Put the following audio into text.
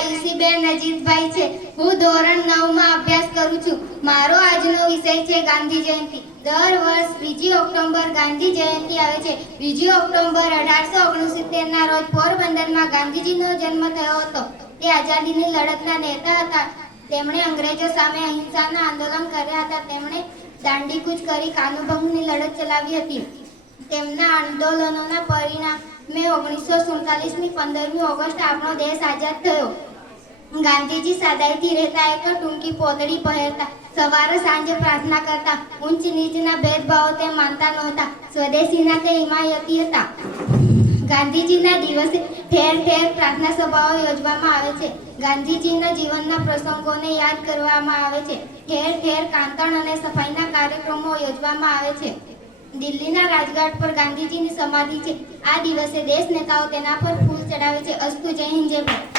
આયુષીબેન અજીતભાઈ છે. હું ધોરણ 9 માં અભ્યાસ કરું છું. મારો આજનો વિષય છે ગાંધી જયંતિ. દર વર્ષ 2 ઓક્ટોબર ગાંધી જયંતિ આવે છે. 2 ઓક્ટોબર 1869 ના રોજ પોરબંદરમાં ગાંધીજીનો જન્મ થયો હતો. તે આઝાદીની લડતના નેતા હતા. તેમણે અંગ્રેજો સામે અહિંસાના આંદોલન કર્યા હતા. તેમણે દાંડી કૂચ કરી કાનૂભંગની લડત ચલાવી હતી. તેમના આંદોલનોના પરિણામે 1947ની 15મી ઓગસ્ટ આપણો દેશ આઝાદ થયો. ગાંધીજી સાદાઈથી રહેતા, એક ટૂંકી પોતળી પહેરતા, સવારે સાંજે પ્રાર્થના કરતા, ઊંચ નીચના ભેદભાવો તે માનતા નહોતા, સ્વદેશીના તે હિમાયતી હતા. ગાંધીજીના દિવસે ઠેર ઠેર પ્રાર્થના સભાઓ યોજવામાં આવે છે. ગાંધીજીના જીવનના પ્રસંગોને યાદ કરવામાં આવે છે. ઠેર ઠેર કાંતણ અને સફાઈના કાર્યક્રમો યોજવામાં આવે છે. દિલ્હીના રાજઘાટ પર ગાંધીજીની સમાધિ છે. આ દિવસે દેશ નેતાઓ તેના પર ફૂલ ચડાવે છે. અસ્તુ. જય હિન્દ, જય ભારત.